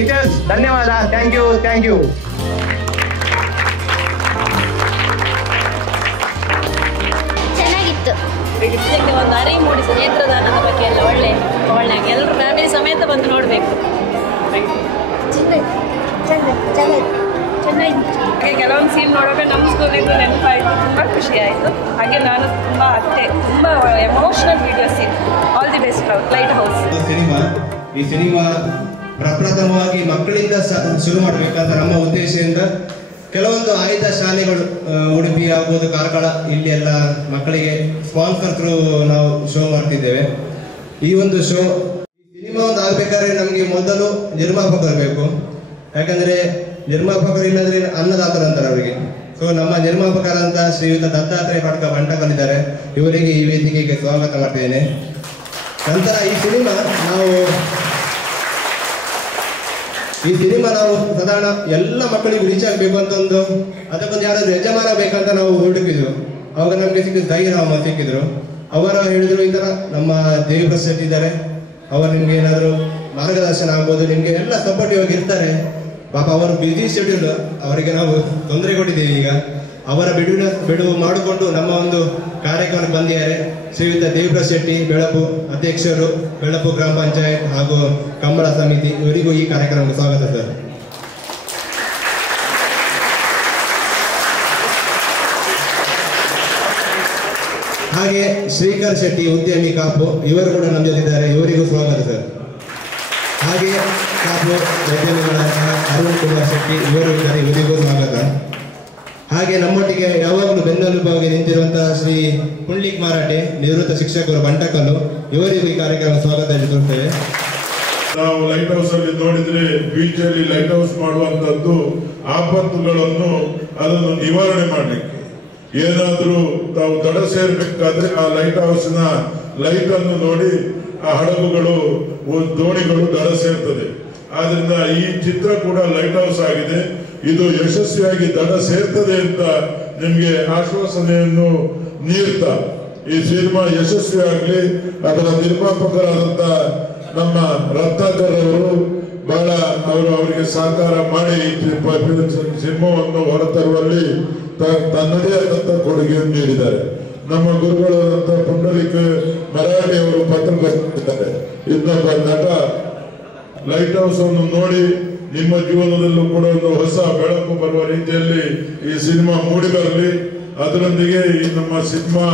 Teachers ಧನ್ಯವಾದ. Thank you. ಚೆನ್ನಾಗಿತ್ತು. ಒಂದು ಅರಿವು ಮೂಡಿಸಿ ನೇತ್ರದಾನದ ಬಗ್ಗೆ ಎಲ್ಲ ಒಳ್ಳೆ ಎಲ್ಲರೂ ಫ್ಯಾಮಿಲಿ ಸಮೇತ ಬಂದು ನೋಡಬೇಕು. ಹಾಗೆ ಕೆಲವೊಂದು ಸೀನ್ ನೋಡುವಾಗ ನಮ್ಮ ಸ್ಕೂಲಿಂದ ನೆನಪಾಯಿತು, ತುಂಬ ಖುಷಿ ಆಯಿತು. ಹಾಗೆ ನಾನು ತುಂಬ emotional video scene. All the best lighthouse ಈ ಸಿನಿಮಾ ಪ್ರಪ್ರಥಮವಾಗಿ ಮಕ್ಕಳಿಂದ ಶುರು ಮಾಡಬೇಕಂತ ನಮ್ಮ ಉದ್ದೇಶದಿಂದ ಕೆಲವೊಂದು ಆಯ್ದ ಶಾಲೆಗಳು ಉಡುಪಿ ಆಗ್ಬೋದು, ಕಾರ್ಕಳ, ಇಲ್ಲಿ ಎಲ್ಲ ಮಕ್ಕಳಿಗೆ ಸ್ಪಾನ್ಸರ್ ಥ್ರೂ ನಾವು ಶೋ ಮಾಡ್ತಿದ್ದೇವೆ. ಈ ಒಂದು ಶೋ ಸಿನಿಮಾ ಒಂದು ಆಗ್ಬೇಕಾದ್ರೆ ನಮಗೆ ಮೊದಲು ನಿರ್ಮಾಪಕರು ಬೇಕು. ಯಾಕಂದ್ರೆ ನಿರ್ಮಾಪಕರು ಇಲ್ಲದ್ರೆ ಅನ್ನದಾತರು ಅಂತಾರೆ ಅವರಿಗೆ. ಸೊ ನಮ್ಮ ನಿರ್ಮಾಪಕರಂತ ಶ್ರೀಯುತ ದತ್ತಾತ್ರೇಯ ಪಡ್ಕ ಬಂಟಕಲ್ಲಿದ್ದಾರೆ. ಇವರಿಗೆ ಈ ವೇದಿಕೆಗೆ ಸ್ವಾಗತ ಮಾಡ್ತೇನೆ. ನಂತರ ಈ ಸಿನಿಮಾ ನಾವು ಸಾಧಾರಣ ಎಲ್ಲ ಮಕ್ಕಳಿಗೂ ರೀಚ್ ಆಗಬೇಕು ಅಂತ ಅದಕ್ಕೊಂದು ಯಾರಾದ್ರೂ ಯಜಮಾನ ಬೇಕಂತ ನಾವು ಹುಡುಕಿದ್ರು. ಅವಾಗ ನಮ್ಗೆ ಸಿಕ್ಕಿದ್ರು ಧೈರ್ಯರಾಮ ಸಿಕ್ಕಿದ್ರು. ಅವರು ಹೇಳಿದ್ರು, ಈ ತರ ನಮ್ಮ ದೇವಿಪ್ರಸಾದ್ ಶೆಟ್ಟಿ ಇದ್ದಾರೆ, ಅವರು ನಿಮ್ಗೆ ಏನಾದ್ರು ಮಾರ್ಗದರ್ಶನ ಆಗ್ಬೋದು, ನಿಮ್ಗೆ ಎಲ್ಲ ಸಪೋರ್ಟಿವ್ ಆಗಿ ಇರ್ತಾರೆ. ಪಾಪ ಅವರು ಬಿಸಿ ಶೆಡ್ಯೂಲ್, ಅವರಿಗೆ ನಾವು ತೊಂದರೆ ಕೊಟ್ಟಿದ್ದೇವೆ. ಈಗ ಅವರ ಬಿಡುವು ಮಾಡಿಕೊಂಡು ನಮ್ಮ ಒಂದು ಕಾರ್ಯಕ್ರಮಕ್ಕೆ ಬಂದಿದ್ದಾರೆ ಶ್ರೀಯುತ ದೇವಿಪ್ರಸಾದ್ ಶೆಟ್ಟಿ, ಬೆಳಪು ಅಧ್ಯಕ್ಷರು, ಬೆಳಪು ಗ್ರಾಮ ಪಂಚಾಯತ್ ಹಾಗೂ ಕಂಬಳ ಸಮಿತಿ. ಇವರಿಗೂ ಈ ಕಾರ್ಯಕ್ರಮಕ್ಕೆ ಸ್ವಾಗತ ಸರ್. ಹಾಗೆ ಶ್ರೀಕರ್ ಶೆಟ್ಟಿ, ಉದ್ಯಮಿ ಕಾಪು, ಇವರು ಕೂಡ ನಮ್ಮ ಜೊತೆಗಿದ್ದಾರೆ. ಇವರಿಗೂ ಸ್ವಾಗತ ಸರ್. ಹಾಗೆ ಕಾಪು ಉದ್ಯಮಿಗಳಾದ ಅರುಣ್ ಕುಮಾರ್ ಶೆಟ್ಟಿ ಇವರು ಇದ್ದಾರೆ, ಇವರಿಗೂ ಸ್ವಾಗತ. ಹಾಗೆ ನಮ್ಮೊಟ್ಟಿಗೆ ಯಾವಾಗಲೂ ಬೆನ್ನೆಲುಬಾಗಿ ನಿಂತಿರುವಂತಹ ಶ್ರೀ ಪುಂಡ್ಲಿಕ್ ಮಾರಾಟೆ, ನಿವೃತ್ತ ಶಿಕ್ಷಕರು ಬಂಟಕಲ್ಲು, ಇವರಿಗೂ ಈ ಕಾರ್ಯಕ್ರಮ ಸ್ವಾಗತ ಕೊಡ್ತೇವೆ. ನಾವು ಲೈಟ್ ಹೌಸ್ ಅಲ್ಲಿ ನೋಡಿದ್ರೆ ಬೀಚ್ ಅಲ್ಲಿ ಲೈಟ್ ಹೌಸ್ ಮಾಡುವಂತದ್ದು ಆಪತ್ತುಗಳನ್ನು ಅದನ್ನು ನಿವಾರಣೆ ಮಾಡಲಿಕ್ಕೆ ಏನಾದ್ರೂ ತಾವು ದಡ ಸೇರ್ಬೇಕಾದ್ರೆ ಆ ಲೈಟ್ ಹೌಸ್ ನ ಲೈಟ್ ಅನ್ನು ನೋಡಿ ಆ ಹಡಗುಗಳು, ದೋಣಿಗಳು ದಡ ಸೇರ್ತದೆ. ಆದ್ರಿಂದ ಈ ಚಿತ್ರ ಕೂಡ ಲೈಟ್ ಹೌಸ್ ಆಗಿದೆ. ಇದು ಯಶಸ್ವಿಯಾಗಿ ದಡ ಸೇರ್ತದೆ ಅಂತ ನಿಮ್ಗೆ ಆಶ್ವಾಸನೆಯನ್ನು ನೀಡ್ತಾ ಈ ಸಿನಿಮಾ ಯಶಸ್ವಿ ಆಗಲಿ. ಅದರ ನಿರ್ಮಾಪಕರಾದಂತ ನಮ್ಮ ರತ್ನಾಕರ್ ಅವರು ಬಹಳ ಅವರಿಗೆ ಸಹಕಾರ ಮಾಡಿ ಸಿನಿಮಾವನ್ನು ಹೊರತರುವಲ್ಲಿ ತನ್ನದೇ ಆದಂತ ಕೊಡುಗೆಯನ್ನು ನೀಡಿದ್ದಾರೆ. ನಮ್ಮ ಗುರುಗಳಾದಂತ ಪುಂಡಲಿಕ್ ಮರಾಠಿ ಅವರು ಪತ್ರ ಬರೆದಿದ್ದಾರೆ. ಇನ್ನೊಬ್ಬ ನಟ ಲೈಟ್ ಹೌಸ್ ಅನ್ನು ನೋಡಿ ನಿಮ್ಮ ಜೀವನದಲ್ಲೂ ಕೂಡ ಒಂದು ಹೊಸ ಬೆಳಕು ಬರುವ ರೀತಿಯಲ್ಲಿ ಈ ಸಿನಿಮಾ ಮೂಡಿ ಬರಲಿ. ಅದರೊಂದಿಗೆ ಈ ನಮ್ಮ ಸಿನಿಮಾ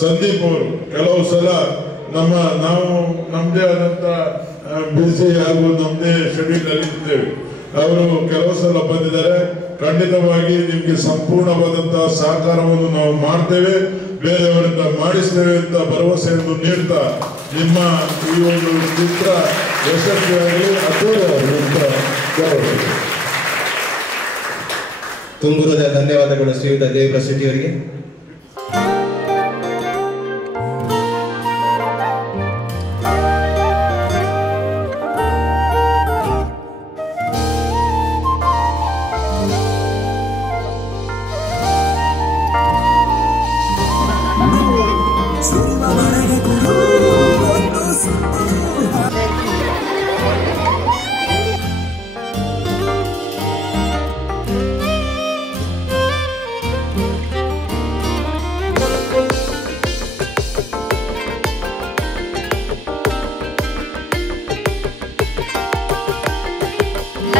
ಸಂದೀಪ್ ಅವರು ಕೆಲವು ಸಲ ನಾವು ನಮ್ದೇ ಆದಂತ ಬಿಸಿ ಹಾಗೂ ನಮ್ದೇ ಶೆಡ್ಯೂಲ್ ಅಲ್ಲಿ ಇದ್ದೇವೆ. ಅವರು ಕೆಲವು ಸಲ ಬಂದಿದ್ದಾರೆ. ಖಂಡಿತವಾಗಿ ನಿಮ್ಗೆ ಸಂಪೂರ್ಣವಾದಂತಹ ಸಹಕಾರವನ್ನು ನಾವು ಮಾಡ್ತೇವೆ, ಬೇರೆಯವರಿಂದ ಮಾಡಿಸ್ತೇವೆ ಅಂತ ಭರವಸೆಯನ್ನು ನೀಡ್ತಾ ನಿಮ್ಮ ಈ ಒಂದು ಚಿತ್ರ ಯಶಸ್ವಿಯಾಗಿ ತುಂಬು ಧನ್ಯವಾದಗಳು ಶ್ರೀಯುತ ದೇವಿಪ್ರಸಾದ್ ಶೆಟ್ಟಿ ಅವರಿಗೆ.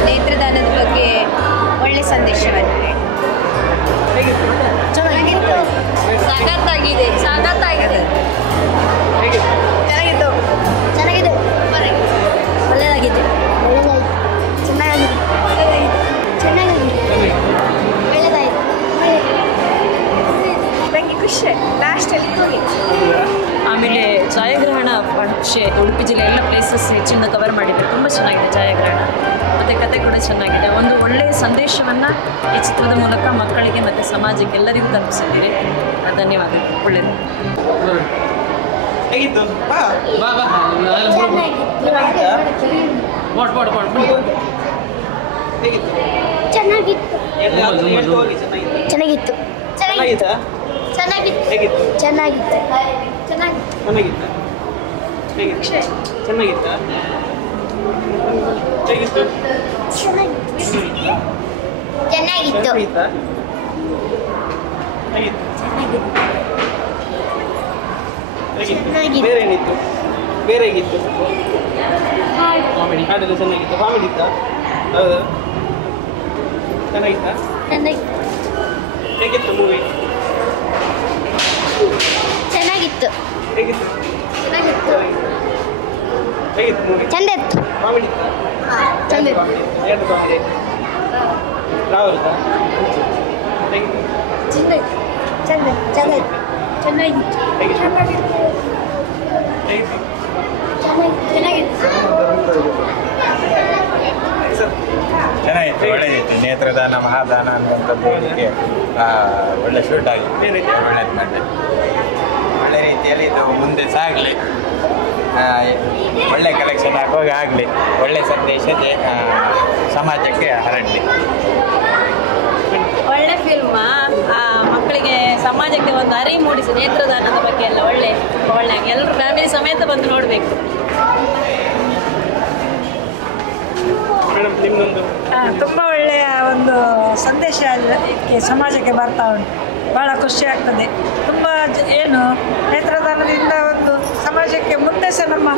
ನೇತ್ರದಾನದ ಬಗ್ಗೆ ಒಳ್ಳೆ ಸಂದೇಶವನ್ನು ಚೆನ್ನಾಗಿತ್ತು. ಸಾಕಾಗಿದೆ ಚೆನ್ನಾಗಿತ್ತು ಒಳ್ಳೆದಾಗಿದೆ ನನಗೆ ಖುಷಿ ಲಾಸ್ಟಲ್ಲಿ ಹೋಗಿ. ಆಮೇಲೆ ಛಾಯಾಗ್ರಹಣ ಉಡುಪಿ ಜಿಲ್ಲೆ ಎಲ್ಲ ಪ್ಲೇಸಸ್ ಹೆಚ್ಚಿನ ಕವರ್ ಮಾಡಿದ್ದಾರೆ. ತುಂಬ ಚೆನ್ನಾಗಿದೆ ಛಾಯಾಗ್ರಹಣ, ಮತ್ತು ಕತೆ ಕೂಡ ಚೆನ್ನಾಗಿದೆ. ಒಂದು ಒಳ್ಳೆಯ ಸಂದೇಶವನ್ನು ಈ ಚಿತ್ರದ ಮೂಲಕ ಮಕ್ಕಳಿಗೆ ಮತ್ತು ಸಮಾಜಕ್ಕೆ ಎಲ್ಲರಿಗೂ ತಲುಪಿಸಿದ್ದೀರಿ. ಧನ್ಯವಾದಗಳು. ಒಳ್ಳೆಯದು. ಚೆನ್ನಾಗಿತ್ತು. ಚೆನ್ನಾಗಿತ್ತು. ಬೇರೆ ಏನಿತ್ತು? ಬೇರೆ ಹೇಗಿತ್ತು? ಕಾಮಿಡಿ ಹಾಡೆಲ್ಲ ಚೆನ್ನಾಗಿತ್ತು. ಕಾಮಿಡಿ ಇತ್ತಾ? ಹೌದಾ? ಚೆನ್ನಾಗಿತ್ತಾ? ಹೇಗಿತ್ತು ಮೂವಿ? ಚೆನ್ನಾಗಿತ್ತು. ಹೇಗಿತ್ತು? ಚೆನ್ನಾಗಿತ್ತು. ಹೇಗಿತ್ತು ಮೂವಿ? ಚಂದ ಇತ್ತು. ಕಾಮಿಡಿ ಇತ್ತಾ? ಚಂದ ಇತ್ತು. ಎರಡು ಕಾಮಿಡಿ. ರಾಹುಲ್ದಾ? ಹೇಗಿತ್ತು? ಚಂದ ಇತ್ತು. ಚಂದ ಚಂದ ಇತ್ತು. ಚೆನ್ನಾಗಿತ್ತು. ಹೇಗಿತ್ತು? ಚೆನ್ನಾಗಿತ್ತು. ಹೇಗಿತ್ತು? ಚೆನ್ನಾಗಿತ್ತು. ಚೆನ್ನಾಗಿತ್ತು, ಒಳ್ಳೆದಿತ್ತು. ನೇತ್ರದಾನ ಮಹಾದಾನ ಅನ್ನುವಂಥದ್ದು ಇದಕ್ಕೆ ಒಳ್ಳೆ ಶೂಟ್ ಆಗಿದೆ, ಒಳ್ಳೆದು ಮಾಡಿ ಒಳ್ಳೆ ರೀತಿಯಲ್ಲಿ ಇದು ಮುಂದೆ ಸಾಗಲಿ, ಒಳ್ಳೆ ಕಲೆಕ್ಷನ್ ಆಗುವಾಗ ಆಗಲಿ, ಒಳ್ಳೆ ಸಂದೇಶ ಸಮಾಜಕ್ಕೆ ಹರಡಲಿ. ಒಳ್ಳೆ ಫಿಲ್ಮ್, ಮಕ್ಕಳಿಗೆ ಸಮಾಜಕ್ಕೆ ಒಂದು ಅರಿವು ಮೂಡಿಸಿ ನೇತ್ರದಾನದ ಬಗ್ಗೆ ಎಲ್ಲ ಒಳ್ಳೆ ಎಲ್ಲರೂ ಫ್ಯಾಮಿಲಿ ಸಮೇತ ಬಂದು ನೋಡಬೇಕು. ಮೇಡಮ್ ನಿಮ್ಮದೊಂದು ತುಂಬ ಒಳ್ಳೆಯ ಒಂದು ಸಂದೇಶ ಸಮಾಜಕ್ಕೆ ಬರ್ತಾ ಉಂಟು. ಭಾಳ ಖುಷಿ ಆಗ್ತದೆ. ತುಂಬ ಏನು ನೇತ್ರದಾನದಿಂದ ಒಂದು ಸಮಾಜಕ್ಕೆ ಮುಂದೆ ಸಹ ನಮ್ಮ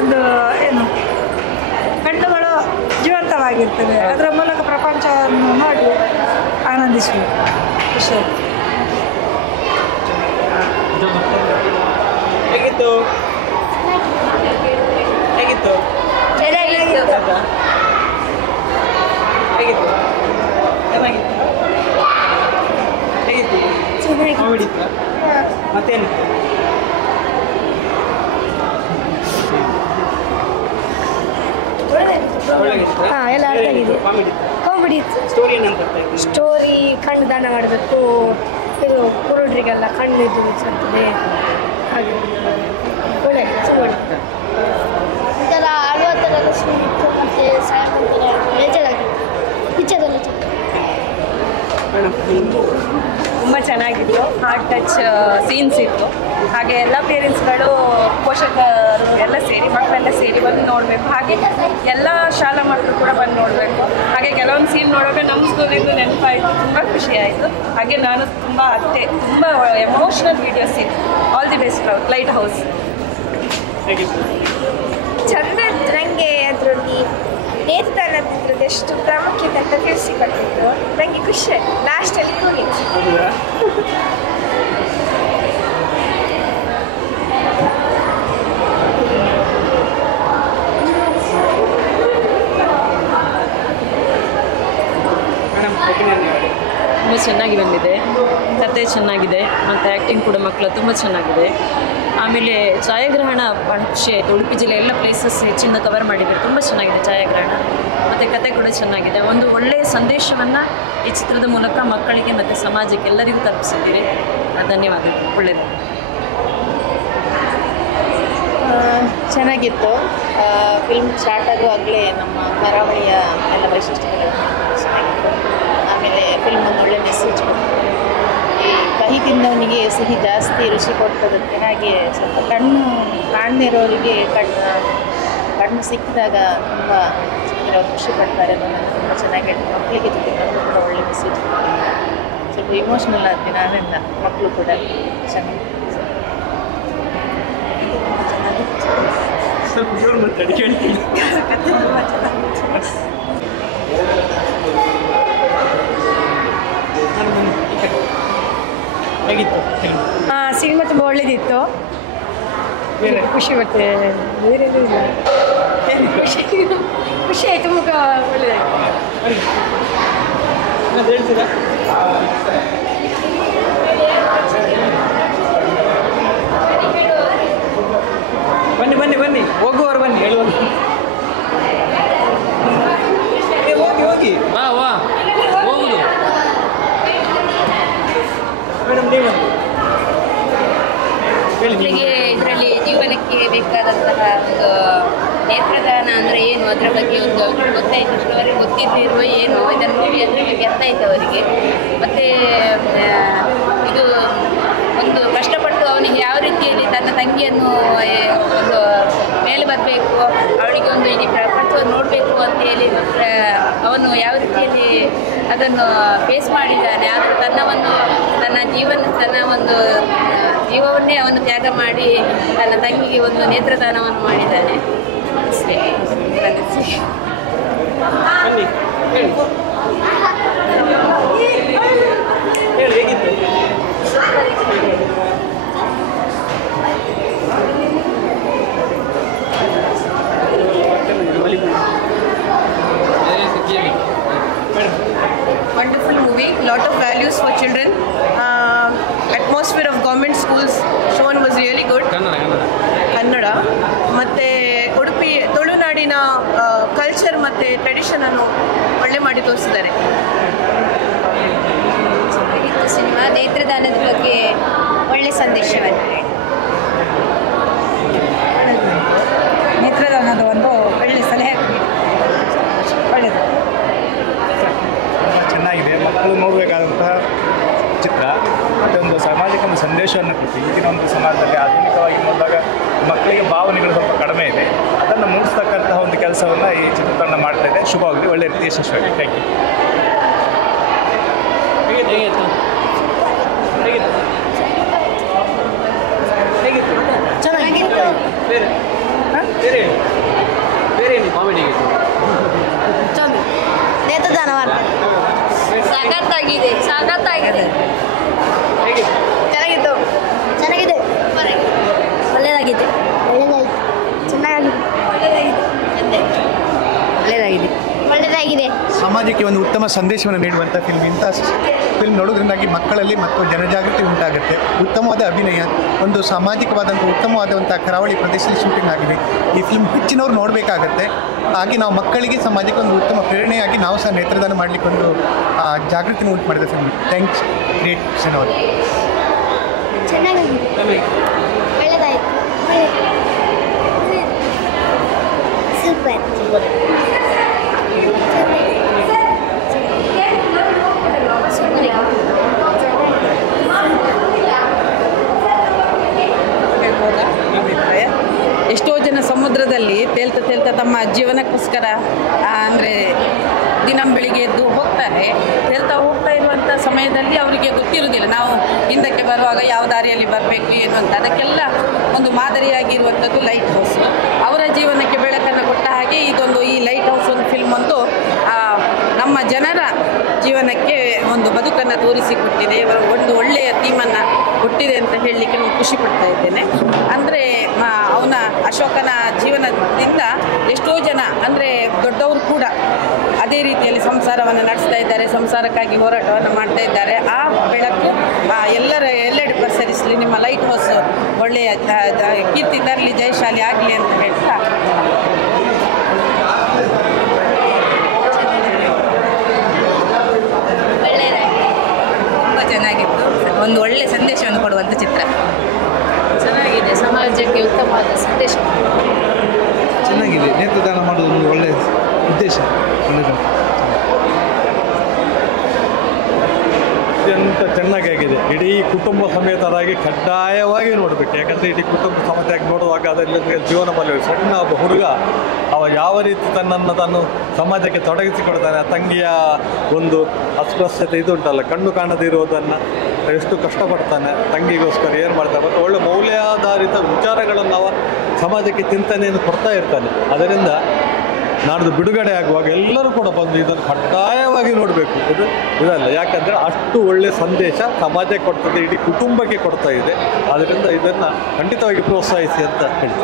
ಒಂದು ಏನು ಕಣ್ಣುಗಳು ಜೀವಂತವಾಗಿರ್ತದೆ. ಅದರ ಮೂಲಕ ಪ್ರಪಂಚವನ್ನು ನೋಡಿ ಆನಂದಿಸಬೇಕು. ಖುಷಿ ಹೇಗಿತ್ತು? ಹೇಗಿತ್ತು? ಚೆನ್ನಾಗಿತ್ತು. ಹೇಗಿತ್ತು? ಚೆನ್ನಾಗಿತ್ತು. ಹೇಗಿತ್ತು? ಕಾಮಿಡಿ ಇತ್ತಾ? ಮತ್ತೇನಿತ್ತು? ಒಳ್ಳೆಗಿತ್ತು. ಎಲ್ಲ ಅರ್ಥ ಆಗಿದೆ. ಕಾಮಿಡಿ ಇತ್ತು. ಕಾಮಿಡಿ ಇತ್ತು. ಸ್ಟೋರಿ ಏನಂತ ಅರ್ಥ ಆಯ್ತು? ಸ್ಟೋರಿ ಕಣ್ಣು ದಾನ ಮಾಡಬೇಕು, ಇದು ಕುರುಡ್ರಿಗೆಲ್ಲ ಕಣ್ಣು ಇದು ಆಗ್ತದೆ ಹಾಗೆ ಒಳ್ಳೆ ಚೆನ್ನಾಗಿತ್ತು. ಇದೆಲ್ಲ ಆಡುವಂಥದ್ದೆಲ್ಲ ಸುಮ್ಮನಿತ್ತು ಮತ್ತು ಸಾಯಂಕಾಲ ಬೇಜಾರಾಗಿತ್ತು. ಪಿಕ್ಚರೆಲ್ಲ ಮೇಡಮ್ ತುಂಬ ಚೆನ್ನಾಗಿತ್ತು. ಹಾರ್ಟ್ ಟಚ್ ಸೀನ್ಸ್ ಇತ್ತು. ಹಾಗೆ ಎಲ್ಲ ಪೇರೆಂಟ್ಸ್ಗಳು, ಪೋಷಕರು ಎಲ್ಲ ಸೇರಿ, ಮಕ್ಕಳೆಲ್ಲ ಸೇರಿ ಬಂದು ನೋಡಬೇಕು. ಹಾಗೆ ಎಲ್ಲ ಶಾಲಾ ಮಕ್ಕಳು ಕೂಡ ಬಂದು ನೋಡಬೇಕು. ಹಾಗೆ ಕೆಲವೊಂದು ಸೀನ್ ನೋಡುವಾಗ ನಮ್ಮ ಸ್ಕೂಲಿಂದ ನೆನಪಾಯಿತು, ತುಂಬ ಖುಷಿ ಆಯಿತು. ಹಾಗೆ ನಾನು ತುಂಬ ತುಂಬ ಎಮೋಷ್ನಲ್ ವೀಡಿಯೋಸ್ ಇತ್ತು. All the best light house. ಹೇಗಿತ್ತು? ಚಂದ ಇತ್ತು. ನನಗೆ ಅದರಲ್ಲಿ ನೇತ್ರದಾನದ್ರದ್ದು ಎಷ್ಟು ಪ್ರಾಮುಖ್ಯತೆ ಅಂತ ತಿಳಿಸಿಕೊಟ್ಟಿತ್ತು. ನನಗೆ ಖುಷಿ ಆಯಿತು. ಲಾಸ್ಟಲ್ಲಿ ಕೂಗಿತ್ತು. ಹೌದಾ? ಮೇಡಮ್ ಒಪಿನಿಯನ್ ಹೇಳಿ. ತುಂಬ ಚೆನ್ನಾಗಿ ಬಂದಿದೆ, ಕತೆ ಚೆನ್ನಾಗಿದೆ ಮತ್ತು ಆ್ಯಕ್ಟಿಂಗ್ ಕೂಡ ಮಕ್ಕಳು ತುಂಬ ಚೆನ್ನಾಗಿದೆ. ಆಮೇಲೆ ಛಾಯಾಗ್ರಹಣ ಭಾಳ ಖುಷಿ ಆಯಿತು. ಉಡುಪಿ ಜಿಲ್ಲೆ ಎಲ್ಲ ಪ್ಲೇಸಸ್ ಹೆಚ್ಚಿಂದ ಕವರ್ ಮಾಡಿದ್ದಾರೆ. ತುಂಬ ಚೆನ್ನಾಗಿದೆ ಛಾಯಾಗ್ರಹಣ ಮತ್ತು ಕತೆ ಕೂಡ ಚೆನ್ನಾಗಿದೆ. ಒಂದು ಒಳ್ಳೆಯ ಸಂದೇಶವನ್ನು ಈ ಚಿತ್ರದ ಮೂಲಕ ಮಕ್ಕಳಿಗೆ ಮತ್ತು ಸಮಾಜಕ್ಕೆ ಎಲ್ಲರಿಗೂ ತಲುಪಿಸಿದ್ದೀರಿ. ಧನ್ಯವಾದಗಳು. ಒಳ್ಳೆಯದು. ಚೆನ್ನಾಗಿತ್ತು. ಫಿಲ್ಮ್ ಸ್ಟಾರ್ಟ್ ಆಗುವಾಗಲೇ ನಮ್ಮ ಕರಾವಳಿಯ ಎಲ್ಲ ವೈಶಿಷ್ಟ್ಯಗಳನ್ನು ಚೆನ್ನಾಗಿತ್ತು. ಆಮೇಲೆ ಫಿಲ್ಮ್ ಒಂದು ಒಳ್ಳೆ ಮೆಸೇಜ್ ಕೊಡ್ತು. ಈ ಕಹಿ ತಿಂದವನಿಗೆ ಸಿಹಿ ಜಾಸ್ತಿ ರುಚಿ ಕೊಡ್ತದಂತೆ. ಹಾಗೆ ಸ್ವಲ್ಪ ಕಣ್ಣು ಕಾಣದೇ ಇರೋರಿಗೆ ಕಣ್ಣು ಸಿಕ್ಕಿದಾಗ ತುಂಬ ಖುಷಿ ಪಡ್ತಾರೆ ಅನ್ನೋದನ್ನು ತುಂಬ ಚೆನ್ನಾಗಿ ಹೇಳ್ತು. ಮಕ್ಕಳಿಗೆ ಜೊತೆ ಮಕ್ಕಳು ಕೂಡ ಒಳ್ಳೆ ಮೆಸೇಜ್ ಕೊಡ್ತಾರೆ. ಸ್ವಲ್ಪ ಇಮೋಷ್ನಲ್ ಆಗ್ತೀನಿ ನಾನೆಲ್ಲ, ಮಕ್ಕಳು ಕೂಡ ಚೆನ್ನಾಗಿ ಸ್ವಲ್ಪ ಜೋರು ಮಾತಾಡಿ ಕೇಳ್ತೀನಿ. ಹೇಗಿತ್ತು? ಸಿನಿಮಾ ತುಂಬ ಒಳ್ಳೆದಿತ್ತು. ಬೇರೆ ಖುಷಿ ಬರ್ತದೆ. ಬೇರೆ ಇಲ್ಲ. ಖುಷಿ ಆಯಿತು. ತುಂಬ ಒಳ್ಳೆದಾಯಿತು. ಅದು ಹೇಳ್ತೀರಾ? ಬನ್ನಿ ಬನ್ನಿ ಬನ್ನಿ, ಹೋಗುವವರು ಬನ್ನಿ, ಹೇಳುವರು. ಹೋಗಿ ಹೋಗಿ ವಾ ವಾ ಹೋಗುದು. ಮೇಡಮ್ ನೀವು ಮಕ್ಕಳಿಗೆ ಇದರಲ್ಲಿ ಜೀವನಕ್ಕೆ ಬೇಕಾದಂತಹ ಒಂದು ನೇತ್ರದಾನ ಅಂದರೆ ಏನು, ಅದರ ಬಗ್ಗೆ ಒಂದು ಅವ್ರಿಗೆ ಗೊತ್ತಾಯಿತು. ಅವರಿಗೆ ಗೊತ್ತಿದ್ದಿರುವ ಏನು ಇದನ್ನು ನೋಡಿ ಅದರ ಬಗ್ಗೆ ಅರ್ಥ ಆಯಿತು ಅವರಿಗೆ. ಮತ್ತು ಇದು ಒಂದು ಕಷ್ಟಪಟ್ಟು ಅವನಿಗೆ ಯಾವ ರೀತಿಯಲ್ಲಿ ತನ್ನ ತಂಗಿಯನ್ನು ಒಂದು ಮೇಲೆ ಬರಬೇಕು, ಅವಳಿಗೆ ಒಂದು ಈ ಪ್ರಪಂಚವನ್ನು ನೋಡಬೇಕು ಅಂತೇಳಿ ಅವನು ಯಾವ ರೀತಿಯಲ್ಲಿ ಅದನ್ನು ಫೇಸ್ ಮಾಡಿದ್ದಾನೆ, ಆದರೆ ತನ್ನ ಒಂದು ಜೀವವನ್ನೇ ಅವನು ತ್ಯಾಗ ಮಾಡಿ ತನ್ನ ತಂಗಿಗೆ ಒಂದು ನೇತ್ರದಾನವನ್ನು ಮಾಡಿದ್ದಾನೆ. ಅಷ್ಟೇ ಬನ್ನಿ ಹೇಳಿ ಹೇಗಿತ್ತು? Wonderful movie, lot of values for children. Atmosphere of government schools shown was really good. Kannada ಮತ್ತು ಉಡುಪಿ ತುಳುನಾಡಿನ ಕಲ್ಚರ್ ಮತ್ತು ಟ್ರೆಡಿಷನನ್ನು ಒಳ್ಳೆ ಮಾಡಿ ತೋರಿಸಿದ್ದಾರೆ. ಸಿನಿಮಾ ನೇತ್ರದಾನದ ಬಗ್ಗೆ ಒಳ್ಳೆ ಸಂದೇಶವನ್ನು ನೇತ್ರದಾನದ ಒಂದು ಒಳ್ಳೆ ಸಲಹೆ ಒಳ್ಳೆಯದು. ಚೆನ್ನಾಗಿದೆ, ಮಕ್ಕಳು ನೋಡಬೇಕಾದಂತಹ ಚಿತ್ರ ಮತ್ತು ಒಂದು ಸಾಮಾಜಿಕ ಒಂದು ಸಂದೇಶವನ್ನು ಕೊಟ್ಟು ಈಗಿನ ಒಂದು ಸಮಾಜದಲ್ಲಿ ಆಧುನಿಕವಾಗಿ ನೋಡಿದಾಗ ಮಕ್ಕಳಿಗೆ ಭಾವನೆಗಳು ಸ್ವಲ್ಪ ಕಡಿಮೆ ಇದೆ, ಅದನ್ನು ಮೂಡಿಸ್ತಕ್ಕಂತಹ ಒಂದು ಕೆಲಸವನ್ನು ಈ ಚಿತ್ರತಂಡ ಮಾಡ್ತಾ ಇದೆ. ಶುಭವಾಗಲಿ, ಒಳ್ಳೆ ರೀತಿ ಯಶಸ್ವಿಯಾಗಿ. Thank you. ಹೇಗಿತ್ತು? ಚೆನ್ನಾಗಿತ್ತು. ಬೇರೆ ಕಾಮಿಡಿ ನೇತ್ರದಾನ ಸಾಕಾಗಿದೆ ಚೆನ್ನಾಗಿತ್ತು ಒಳ್ಳೆಯದಾಗಿದೆ ಒಳ್ಳೆಯದಾಗಿದೆ. ಸಮಾಜಕ್ಕೆ ಒಂದು ಉತ್ತಮ ಸಂದೇಶವನ್ನು ನೀಡುವಂಥ ಫಿಲ್ಮ್. ಇಂಥ ಫಿಲ್ಮ್ ನೋಡೋದ್ರಿಂದಾಗಿ ಮಕ್ಕಳಲ್ಲಿ ಮತ್ತು ಜನಜಾಗೃತಿ ಉಂಟಾಗುತ್ತೆ. ಉತ್ತಮವಾದ ಅಭಿನಯ, ಒಂದು ಸಾಮಾಜಿಕವಾದಂಥ ಉತ್ತಮವಾದಂಥ ಕರಾವಳಿ ಪ್ರದೇಶದಲ್ಲಿ ಶೂಟಿಂಗ್ ಆಗಿದೆ. ಈ ಫಿಲ್ಮ್ ಹೆಚ್ಚಿನವ್ರು ನೋಡಬೇಕಾಗತ್ತೆ. ಹಾಗೆ ನಾವು ಮಕ್ಕಳಿಗೆ ಸಮಾಜಕ್ಕೆ ಒಂದು ಉತ್ತಮ ಪ್ರೇರಣೆಯಾಗಿ ನಾವು ಸಹ ನೇತ್ರದಾನ ಮಾಡಲಿಕ್ಕೆ ಒಂದು ಜಾಗೃತಿನ ಉಂಟು ಮಾಡಿದ ಫಿಲ್ಮ್. Thanks, great ಶನವರು. ಎಷ್ಟೋ ಜನ ಸಮುದ್ರದಲ್ಲಿ ತೇಲ್ತಾ ತಮ್ಮ ಜೀವನಕ್ಕೋಸ್ಕರ ಅಂದರೆ ದಿನ ಬೆಳಿಗ್ಗೆ ಎದ್ದು ಹೋಗ್ತಾರೆ. ಹೋಗ್ತಾ ಇರುವಂಥ ಸಮಯದಲ್ಲಿ ಅವರಿಗೆ ಗೊತ್ತಿರೋದಿಲ್ಲ ನಾವು ಹಿಂದಕ್ಕೆ ಬರುವಾಗ ಯಾವ ದಾರಿಯಲ್ಲಿ ಬರಬೇಕು ಏನು ಅಂತ. ಅದಕ್ಕೆಲ್ಲ ಒಂದು ಮಾದರಿಯಾಗಿರುವಂಥದ್ದು ಲೈಟ್ ಹೌಸ್. ಅವರ ಜೀವನಕ್ಕೆ ಬೆಳಕನ್ನು ಕೊಟ್ಟ ಹಾಗೆ ಈ ಲೈಟ್ ಹೌಸ್ ಒಂದು ಫಿಲ್ಮ್ ಒಂದು ನಮ್ಮ ಜನರ ಜೀವನಕ್ಕೆ ಒಂದು ಬದುಕನ್ನು ತೋರಿಸಿಕೊಟ್ಟಿದೆ. ಒಂದು ಒಳ್ಳೆಯ ಥೀಮನ್ನು ಕೊಟ್ಟಿದೆ ಅಂತ ಹೇಳಲಿಕ್ಕೆ ನಾನು ಖುಷಿ ಪಡ್ತಾ ಇದ್ದೇನೆ. ಅಂದರೆ ಅವನ ಅಶೋಕನ ಜೀವನದಿಂದ ಎಷ್ಟೋ ಜನ ಅಂದರೆ ದೊಡ್ಡವರು ಕೂಡ ಅದೇ ರೀತಿಯಲ್ಲಿ ಸಂಸಾರವನ್ನು ನಡೆಸ್ತಾ ಇದ್ದಾರೆ, ಸಂಸಾರಕ್ಕಾಗಿ ಹೋರಾಟವನ್ನು ಮಾಡ್ತಾ ಇದ್ದಾರೆ. ಆ ಬೆಳಕು ಎಲ್ಲೆಡೆ ಪಸರಿಸಲಿ, ನಿಮ್ಮ ಲೈಟ್ ಹೌಸ್ ಒಳ್ಳೆಯ ಕೀರ್ತಿ ತರಲಿ, ಜಯಶಾಲಿ ಆಗಲಿ ಅಂತ ಹೇಳ್ತಾ ತುಂಬ ಚೆನ್ನಾಗಿತ್ತು. ಒಂದು ಒಳ್ಳೆಯ ಸಂದೇಶವನ್ನು ಕೊಡುವಂಥ ಚಿತ್ರ. ಚೆನ್ನಾಗಿದೆ, ಸಮಾಜಕ್ಕೆ ಉತ್ತಮವಾದ ಸಂದೇಶ. ಚೆನ್ನಾಗಿದೆ, ನೇತ್ರದಾನ ಮಾಡೋದು ಒಂದು ಒಳ್ಳೆಯ ಉದ್ದೇಶ. ಅತ್ಯಂತ ಚೆನ್ನಾಗಿದೆ. ಇಡೀ ಕುಟುಂಬ ಸಮೇತರಾಗಿ ಕಡ್ಡಾಯವಾಗಿ ನೋಡಬೇಕು. ಯಾಕಂದರೆ ಇಡೀ ಕುಟುಂಬ ಸಮೇತರಾಗಿ ನೋಡುವಾಗ ಅದರಲ್ಲಿ ಜೀವನ ಮೌಲ್ಯ. ಸಣ್ಣ ಒಬ್ಬ ಹುಡುಗ ಅವ ಯಾವ ರೀತಿ ತನ್ನನ್ನು ತಾನು ಸಮಾಜಕ್ಕೆ ತೊಡಗಿಸಿಕೊಡ್ತಾನೆ, ಆ ತಂಗಿಯ ಒಂದು ಅಸ್ಪೃಶ್ಯತೆ ಇದು ಉಂಟಲ್ಲ, ಕಣ್ಣು ಕಾಣದಿರುವುದನ್ನು ಎಷ್ಟು ಕಷ್ಟಪಡ್ತಾನೆ, ತಂಗಿಗೋಸ್ಕರ ಏನು ಮಾಡ್ತಾನೆ, ಮತ್ತು ಒಳ್ಳೆ ಮೌಲ್ಯಾಧಾರಿತ ವಿಚಾರಗಳನ್ನು ಅವ ಸಮಾಜಕ್ಕೆ ಚಿಂತನೆಯನ್ನು ಕೊಡ್ತಾ ಇರ್ತಾನೆ. ಅದರಿಂದ ನಾಡ್ದು ಬಿಡುಗಡೆ ಆಗುವಾಗ ಎಲ್ಲರೂ ಕೂಡ ಬಂದು ಇದನ್ನು ಕಡ್ಡಾಯವಾಗಿ ನೋಡಬೇಕು. ಇದಲ್ಲ, ಯಾಕಂದರೆ ಅಷ್ಟು ಒಳ್ಳೆಯ ಸಂದೇಶ ಸಮಾಜಕ್ಕೆ ಕೊಡ್ತದೆ, ಇಡೀ ಕುಟುಂಬಕ್ಕೆ ಕೊಡ್ತಾ ಇದೆ. ಆದ್ದರಿಂದ ಇದನ್ನು ಖಂಡಿತವಾಗಿ ಪ್ರೋತ್ಸಾಹಿಸಿ ಅಂತ ಹೇಳ್ತೀನಿ.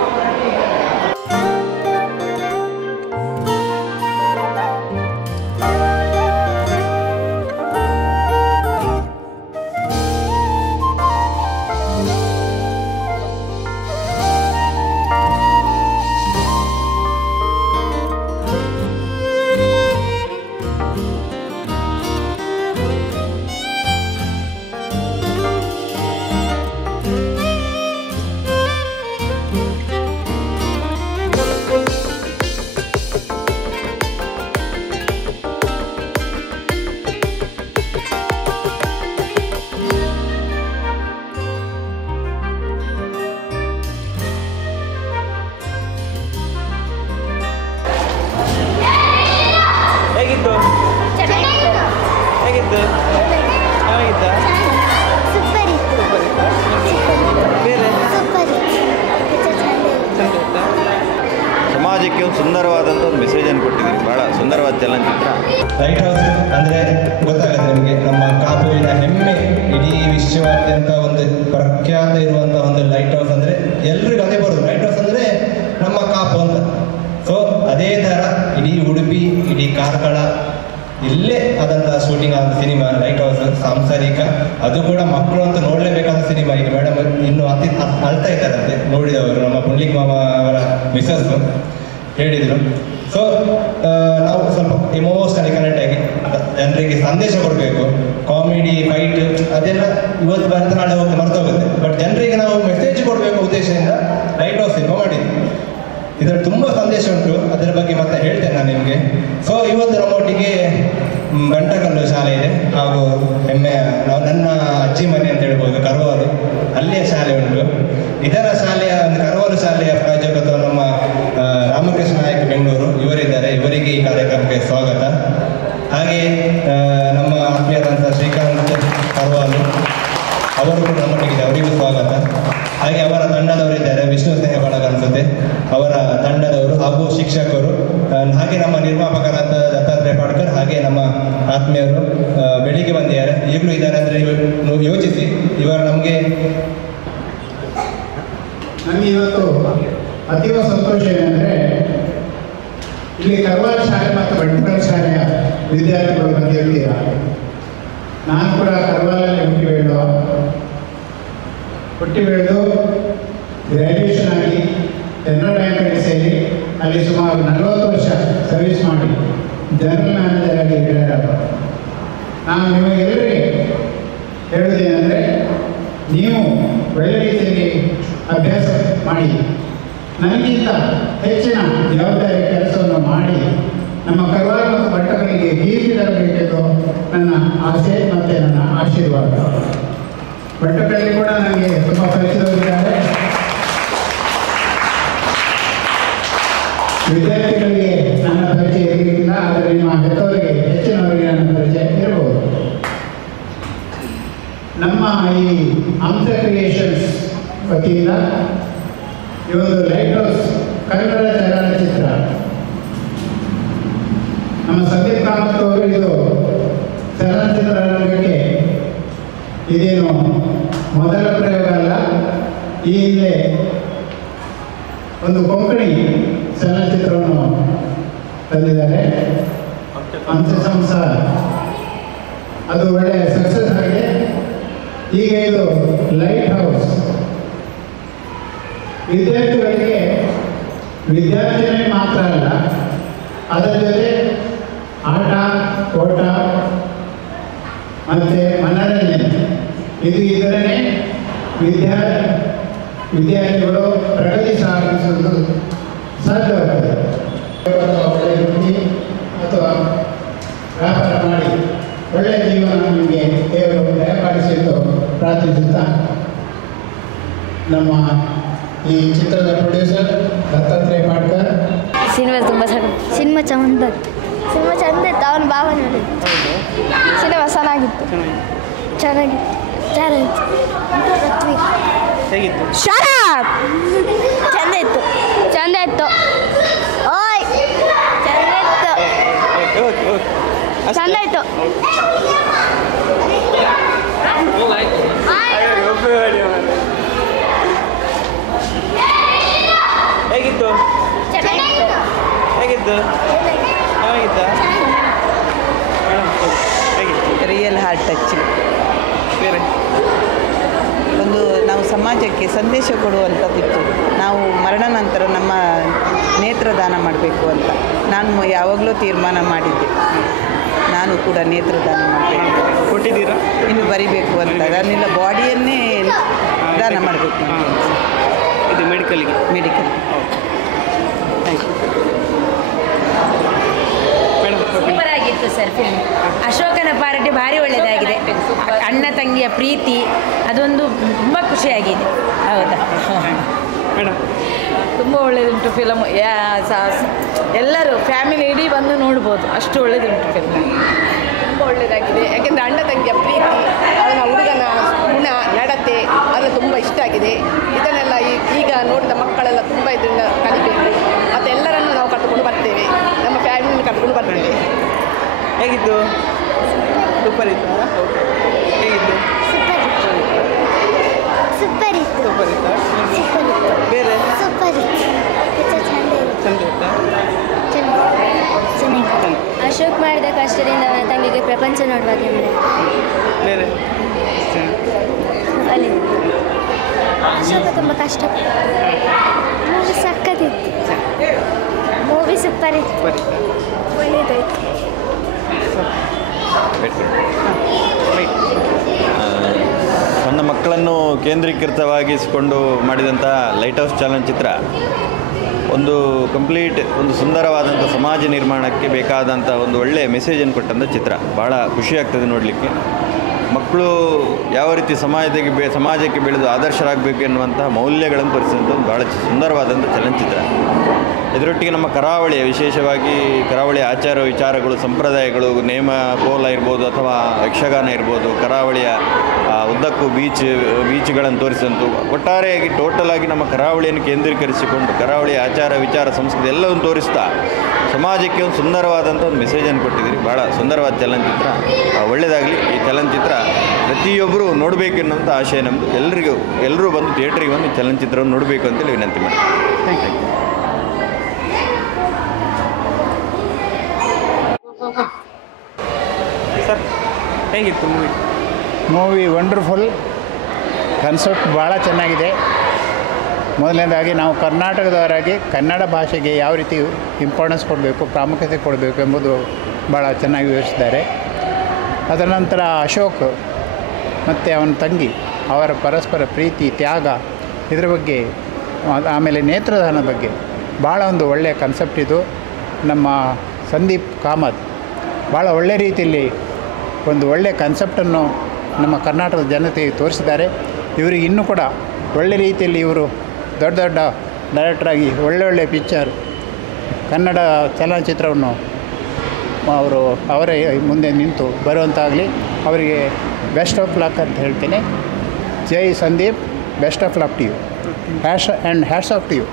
ಲೈಟ್ ಹೌಸ್ ಅಂದರೆ ಗೊತ್ತಾಗುತ್ತೆ ನಿಮಗೆ, ನಮ್ಮ ಕಾಪುವಿನ ಹೆಮ್ಮೆ. ಇಡೀ ವಿಶ್ವಾದ್ಯಂತ ಒಂದು ಪ್ರಖ್ಯಾತ ಇರುವಂಥ ಒಂದು ಲೈಟ್ ಹೌಸ್ ಅಂದರೆ ಎಲ್ರಿಗೂ ಅದೇ ಬರೋದು, ಲೈಟ್ ಹೌಸ್ ಅಂದರೆ ನಮ್ಮ ಕಾಪು ಅಂತ. ಸೊ ಅದೇ ಥರ ಇಡೀ ಉಡುಪಿ, ಇಡೀ ಕಾರ್ಕಳ ಇಲ್ಲೇ ಆದಂಥ ಶೂಟಿಂಗ್ ಆದ ಸಿನಿಮಾ ಲೈಟ್ ಹೌಸ್. ಸಾಂಸಾರಿಕ, ಅದು ಕೂಡ ಮಕ್ಕಳು ಅಂತ ನೋಡಲೇಬೇಕಾದ ಸಿನಿಮಾ. ಈಗ ಮೇಡಮ್ ಇನ್ನು ಅಳ್ತಾ ಇದ್ದಾರಂತೆ ನೋಡಿದವರು, ನಮ್ಮ ಪುಂಡ್ಲಿಕ್ ಮಾಮ ಅವರ ಮಿಸಸ್ ಹೇಳಿದರು. ಸೊ ನಾವು ಸ್ವಲ್ಪ ಎಮೋಷನಲಿ ಕನೆಕ್ಟ್ ಆಗಿ ಜನರಿಗೆ ಸಂದೇಶ ಕೊಡಬೇಕು. ಕಾಮಿಡಿ, ಫೈಟ್ ಅದೆಲ್ಲ ಇವತ್ತು ಬರುತ್ತೆ, ನಾಳೆ ಹೋಗಿ ಮರ್ತೋಗುತ್ತೆ. ಬಟ್ ಜನರಿಗೆ ನಾವು ಮೆಸೇಜ್ ಕೊಡಬೇಕು ಉದ್ದೇಶದಿಂದ ಲೈಟ್ ಹೌಸ್ ಸಿನಿಮಾ ಮಾಡಿದ್ವಿ. ಇದರಲ್ಲಿ ತುಂಬ ಸಂದೇಶ ಉಂಟು, ಅದರ ಬಗ್ಗೆ ಮತ್ತೆ ಹೇಳ್ತೇನೆ ನಾನು ನಿಮಗೆ. ಸೊ ಇವತ್ತು ನಮ್ಮೊಟ್ಟಿಗೆ ಬಂಟಕಲ್ಲು ಶಾಲೆ ಇದೆ, ಹಾಗೂ ಹೆಮ್ಮೆಯ ನನ್ನ ಅಜ್ಜಿ ಮನೆ ಅಂತ ಹೇಳ್ಬೋದು, ಕರವಾಲು, ಅಲ್ಲಿಯ ಶಾಲೆ ಉಂಟು. ಇದರ ಶಾಲೆಯ ಒಂದು ಕರವಾಲು ಶಾಲೆಯ ಪ್ರಾಯೋಜಕತ್ವ ನಮ್ಮ ರಾಮಕೃಷ್ಣ ನಾಯಕ್ ಬೆಂಗಳೂರು ಇವರಿದ್ದಾರೆ. ಇವರಿಗೆ ಈ ಕಾರ್ಯಕ್ರಮಕ್ಕೆ ಸ್ವಾಗತ. ಹಾಗೆ ನಮ್ಮ ಆತ್ಮೀಯರಂಥ ಶ್ರೀಕಾಂತ್ ಕರವಾಲು ಅವರು ಕೂಡ ನಮ್ಮೊಟ್ಟಿಗೆ, ಅವರಿಗೂ ಸ್ವಾಗತ. ಹಾಗೆ ಅವರ ತಂಡದವರಿದ್ದಾರೆ, ವಿಷ್ಣು ಸ್ನೇಹ ಬಳಗ ಅನ್ಸುತ್ತೆ, ಅವರ ತಂಡದವರು ಹಾಗೂ ಶಿಕ್ಷಕರು. ಹಾಗೆ ನಮ್ಮ ನಿರ್ಮಾಪಕರಾದ ದತ್ತಾತ್ರೇಯ ಪಾಡ್ಕರ್, ಹಾಗೆ ನಮ್ಮ ಆತ್ಮೀಯರು ಬೆಳಿಗ್ಗೆ ಬಂದಿದ್ದಾರೆ, ಈಗಲೂ ಇದ್ದಾರೆ. ಅಂದರೆ ಯೋಚಿಸಿ, ಇವರು ನಮಗೆ ಇವತ್ತು ಅತೀವ ಸಂತೋಷ ಏನೆಂದರೆ ಇಲ್ಲಿ ಕರವಾಲ ಶಾಲೆ ಮತ್ತು ಬಂಟಕಲ್ ಶಾಲೆಯ ವಿದ್ಯಾರ್ಥಿಗಳು ಬಂದಿರ್ತೀರ. ನಾನು ಕೂಡ ಕರವಾಲಲ್ಲಿ ಹುಟ್ಟಿ ಬೆಳೆದು ಗ್ರ್ಯಾಜುಯೇಷನ್ ಆಗಿ ಜನರಲ್ ಬ್ಯಾಂಕಲ್ಲಿ ಸೇರಿ ಅಲ್ಲಿ ಸುಮಾರು 40 ವರ್ಷ ಸರ್ವಿಸ್ ಮಾಡಿ ಜನರಲ್ ಮ್ಯಾನೇಜರ್ ಆಗಿ ರಿಟೈರ್ ಆದ. ನಾನು ನಿಮಗೆಲ್ಲರಿಗೆ ಹೇಳುವುದೇನೆಂದರೆ, ನೀವು ಒಳ್ಳೆ ರೀತಿಯಲ್ಲಿ ಅಭ್ಯಾಸ ಮಾಡಿ ನನಗಿಂತ ಹೆಚ್ಚಿನ ಜವಾಬ್ದಾರಿ ಕೆಲಸವನ್ನು ಮಾಡಿ ನಮ್ಮ ಕರವಾಲ ಮತ್ತು ಬಂಟಕಲ್ಲಿಗೆ ಕೀರ್ತಿ ತರಬೇಕೆಂದು ನನ್ನ ಆಸೆ ಮತ್ತು ನನ್ನ ಆಶೀರ್ವಾದ. ಬಂಟಕಲ್ಲಿ ಕೂಡ ನನಗೆ ತುಂಬ ಪರಿಚಿತರಿದ್ದಾರೆ. ವಿದ್ಯಾರ್ಥಿಗಳಿಗೆ ನನ್ನ ಪರಿಚಯ ಇರಲಿಲ್ಲ, ಆದರೆ ನಿಮ್ಮ ಹೆತ್ತವರಿಗೆ, ಹೆಚ್ಚಿನವರಿಗೆ ನನ್ನ ಪರಿಚಯ ಇರಬಹುದು. ನಮ್ಮ ಈ ಹಂಸ ಕ್ರಿಯೇಷನ್ಸ್ ವತಿಯಿಂದ ಈ ಒಂದು ಲೈಟ್ ಹೌಸ್ ಕನ್ನಡ ಚಲನಚಿತ್ರ, ನಮ್ಮ ಸಂದೀಪ್ ಕಾಮತ್ ಅವರು ಇದು ಚಲನಚಿತ್ರ ರಂಗಕ್ಕೆ ಇದೇನು ಮೊದಲ ಪ್ರಯೋಗ ಅಲ್ಲ. ಈ ಹಿಂದೆ ಒಂದು ಕೊಂಕಣಿ ಚಲನಚಿತ್ರವನ್ನು ತಂದಿದ್ದಾರೆ, ಹಂಸ ಸಂಸಾರ. ಅದು ಒಳ್ಳೆಯ ಸಕ್ಸಸ್ ಆಗಿದೆ. ಈಗ ಇದು ಲೈಟ್ ಹೌಸ್ ವಿದ್ಯಾರ್ಥಿಗಳಿಗೆ ವಿದ್ಯಾರ್ಥಿನೇ ಮಾತ್ರ ಅಲ್ಲ, ಅದರ ಜೊತೆ ಆಟ, ಓಟ ಮತ್ತು ಮನರಂಜನೆ ಇದು ಇದ್ದರೆ ವಿದ್ಯಾರ್ಥಿಗಳು ಪ್ರಗತಿ ಸಾಧಿಸುವುದು ಸಾಧ್ಯವಾಗ್ತದೆ. ಒಳ್ಳೆಯ ವೃತ್ತಿ ಅಥವಾ ವ್ಯಾಪಾರ ಮಾಡಿ ಒಳ್ಳೆಯ ಜೀವನ ನಿಮಗೆ ದೇವರು ದಯಪಾಲಿಸಿ ಎಂದು ಪ್ರಾರ್ಥಿಸುತ್ತಾ, ನಮ್ಮ ಈ ಚಿತ್ರದ ಪ್ರೊಡ್ಯೂಸರ್ ದತ್ತಾತ್ರೇಯ ಪಾಡ್ಕರ್. ಸಿನಿಮಾ ತುಂಬ ಸಿನಿಮಾ ಚಂದ ಇತ್ತು. ಅವನ ಭಾವ ನೋಡಿ ಸಿನಿಮಾ ಚೆನ್ನಾಗಿತ್ತು. ಹೇಗಿತ್ತು? ಚಂದ ಇತ್ತು. ಓಯ್ ಚಂದ ಇತ್ತು. ಹೇಗಿತ್ತು? Real heart touch. ಬೇರೆ ಒಂದು ನಾವು ಸಮಾಜಕ್ಕೆ ಸಂದೇಶ ಕೊಡುವಂಥದ್ದಿತ್ತು. ನಾವು ಮರಣ ನಂತರ ನಮ್ಮ ನೇತ್ರದಾನ ಮಾಡಬೇಕು ಅಂತ ನಾನು ಯಾವಾಗಲೂ ತೀರ್ಮಾನ ಮಾಡಿದ್ದೆ. ನಾನು ಕೂಡ ನೇತ್ರದಾನ ಮಾಡಬೇಕು. ಕೊಟ್ಟಿದ್ದೀರಾ? ಇನ್ನು ಬರಿಬೇಕು ಅಂತ. ನಾನೆಲ್ಲ ಬಾಡಿಯನ್ನೇ ದಾನ ಮಾಡಬೇಕು. ಇದು ಮೆಡಿಕಲ್. Thank you. ಸೂಪರ್ ಆಗಿತ್ತು ಸರ್ ಫಿಲ್ಮ್. ಅಶೋಕನ ಪಾರ್ಟಿ ಭಾರಿ ಒಳ್ಳೆಯದಾಗಿದೆ. ಅಣ್ಣ ತಂಗಿಯ ಪ್ರೀತಿ ಅದೊಂದು ತುಂಬ ಖುಷಿಯಾಗಿದೆ. ಹೌದಾ? ತುಂಬ ಒಳ್ಳೆಯದುಂಟು ಫಿಲಮ್. ಎಲ್ಲರೂ ಫ್ಯಾಮಿಲಿ ಇಡೀ ಬಂದು ನೋಡ್ಬೋದು, ಅಷ್ಟು ಒಳ್ಳೆಯದುಂಟು ಫಿಲ್ಮ್. ತುಂಬ ಒಳ್ಳೆಯದಾಗಿದೆ. ಯಾಕೆಂದರೆ ಅಣ್ಣ ತಂಗಿಯ ಪ್ರೀತಿ, ಅವನ ಹುಡುಗನ ಗುಣ, ನಡತೆ ಅದು ತುಂಬ ಇಷ್ಟ ಆಗಿದೆ. ಇದನ್ನೆಲ್ಲ ಈಗ ನೋಡಿದ ಮಕ್ಕಳೆಲ್ಲ ತುಂಬ ಇದರಿಂದ ಕಲಿಬೇಕು. ಮತ್ತು ಎಲ್ಲರನ್ನು ನಾವು ಕರ್ಕೊಂಡು ಬರ್ತೇವೆ, ನಮ್ಮ ಫ್ಯಾಮಿಲಿಯನ್ನು ಕರ್ಕೊಂಡು ಬರ್ತೇವೆ. ಹೇಗಿತ್ತು? ಸೂಪರ್ ಇತ್ತು. ಓಕೆ, ಹೇಗಿತ್ತು? ಸೂಪರ್ ಇತ್ತು. ಬೇರೆ ಸೂಪರ್ ಚಂದ ಇತ್ತಾ? ಅಶೋಕ್ ಮಾಡಿದ ಕಷ್ಟದಿಂದ ಅವನ ತಂಗಿಗೆ ಪ್ರಪಂಚ ನೋಡುವಾಗೆ ಬೇರೆ ಅಲ್ಲಿ ಅಶೋಕ ತುಂಬ ಕಷ್ಟ. ಮೂವಿ ಸಕ್ಕತ್ತಿತ್ತು. ಮೂವಿ ಸೂಪರ್ ಇತ್ತು. ಒಳ್ಳೆಯದಾಯ್ತು. ಸಣ್ಣ ಮಕ್ಕಳನ್ನು ಕೇಂದ್ರೀಕೃತವಾಗಿಸಿಕೊಂಡು ಮಾಡಿದಂಥ ಲೈಟ್ ಹೌಸ್ ಚಲನಚಿತ್ರ ಒಂದು ಕಂಪ್ಲೀಟ್ ಒಂದು ಸುಂದರವಾದಂಥ ಸಮಾಜ ನಿರ್ಮಾಣಕ್ಕೆ ಬೇಕಾದಂಥ ಒಂದು ಒಳ್ಳೆಯ ಮೆಸೇಜನ್ನು ಕೊಟ್ಟಂಥ ಚಿತ್ರ. ಭಾಳ ಖುಷಿಯಾಗ್ತದೆ ನೋಡಲಿಕ್ಕೆ. ಮಕ್ಕಳು ಯಾವ ರೀತಿ ಸಮಾಜಕ್ಕೆ ಬೆಳೆದು ಆದರ್ಶರಾಗಬೇಕು ಎನ್ನುವಂಥ ಮೌಲ್ಯಗಳನ್ನು ತೋರಿಸಿದಂಥ ಒಂದು ಭಾಳ ಸುಂದರವಾದಂಥ ಚಲನಚಿತ್ರ. ಇದರೊಟ್ಟಿಗೆ ನಮ್ಮ ಕರಾವಳಿಯ ವಿಶೇಷವಾಗಿ ಕರಾವಳಿಯ ಆಚಾರ ವಿಚಾರಗಳು, ಸಂಪ್ರದಾಯಗಳು, ನೇಮ ಕೋಲ ಇರ್ಬೋದು ಅಥವಾ ಯಕ್ಷಗಾನ ಇರ್ಬೋದು, ಕರಾವಳಿಯ ಉದ್ದಕ್ಕೂ ಬೀಚ್ಗಳನ್ನು ತೋರಿಸಿದಂತು ಒಟ್ಟಾರೆಯಾಗಿ ಟೋಟಲಾಗಿ ನಮ್ಮ ಕರಾವಳಿಯನ್ನು ಕೇಂದ್ರೀಕರಿಸಿಕೊಂಡು ಕರಾವಳಿಯ ಆಚಾರ ವಿಚಾರ ಸಂಸ್ಕೃತಿ ಎಲ್ಲವನ್ನು ತೋರಿಸ್ತಾ ಸಮಾಜಕ್ಕೆ ಒಂದು ಸುಂದರವಾದಂಥ ಒಂದು ಮೆಸೇಜನ್ನು ಕೊಟ್ಟಿದ್ದೀರಿ. ಭಾಳ ಸುಂದರವಾದ ಚಲನಚಿತ್ರ. ಒಳ್ಳೆಯದಾಗಲಿ. ಈ ಚಲನಚಿತ್ರ ಪ್ರತಿಯೊಬ್ಬರು ನೋಡಬೇಕು ಎನ್ನುವಂಥ ಆಶಯ ನಮ್ಮದು. ಎಲ್ಲರೂ ಬಂದು ಥಿಯೇಟ್ರಿಗೆ ಬಂದು ಚಲನಚಿತ್ರವನ್ನು ನೋಡಬೇಕು ಅಂತೇಳಿ ವಿನಂತಿ ಮಾಡ್ತೀನಿ. Thank you. ಸರ್ ಹೇಗಿತ್ತು ಮೂವಿ? Movie wonderful. ಕನ್ಸೆಪ್ಟ್ ಭಾಳ ಚೆನ್ನಾಗಿದೆ. ಮೊದಲನೇದಾಗಿ ನಾವು ಕರ್ನಾಟಕದವರಾಗಿ ಕನ್ನಡ ಭಾಷೆಗೆ ಯಾವ ರೀತಿ ಇಂಪಾರ್ಟೆನ್ಸ್ ಕೊಡಬೇಕು, ಪ್ರಾಮುಖ್ಯತೆ ಕೊಡಬೇಕು ಎಂಬುದು ಭಾಳ ಚೆನ್ನಾಗಿ ವಿವರಿಸಿದ್ದಾರೆ. ಅದರ ನಂತರ ಅಶೋಕ್ ಮತ್ತು ಅವನ ತಂಗಿ ಅವರ ಪರಸ್ಪರ ಪ್ರೀತಿ, ತ್ಯಾಗ, ಇದರ ಬಗ್ಗೆ, ಆಮೇಲೆ ನೇತ್ರದಾನ ಬಗ್ಗೆ ಭಾಳ ಒಂದು ಒಳ್ಳೆಯ ಕನ್ಸೆಪ್ಟ್ ಇದು. ನಮ್ಮ ಸಂದೀಪ್ ಕಾಮತ್ ಭಾಳ ಒಳ್ಳೆಯ ರೀತಿಯಲ್ಲಿ ಒಂದು ಒಳ್ಳೆಯ ಕನ್ಸೆಪ್ಟನ್ನು ನಮ್ಮ ಕರ್ನಾಟಕದ ಜನತೆಗೆ ತೋರಿಸಿದ್ದಾರೆ. ಇವರಿಗೆ ಇನ್ನೂ ಕೂಡ ಒಳ್ಳೆ ರೀತಿಯಲ್ಲಿ ಇವರು ದೊಡ್ಡ ದೊಡ್ಡ ಡೈರೆಕ್ಟ್ರಾಗಿ ಒಳ್ಳೆ ಪಿಕ್ಚರ್ ಕನ್ನಡ ಚಲನಚಿತ್ರವನ್ನು ಅವರೇ ಮುಂದೆ ನಿಂತು ಬರುವಂತಾಗಲಿ. ಅವರಿಗೆ ಬೆಸ್ಟ್ ಆಫ್ ಲಕ್ ಅಂತ ಹೇಳ್ತೀನಿ. ಜೈ Sandeep, best of luck to you. Hats off to you.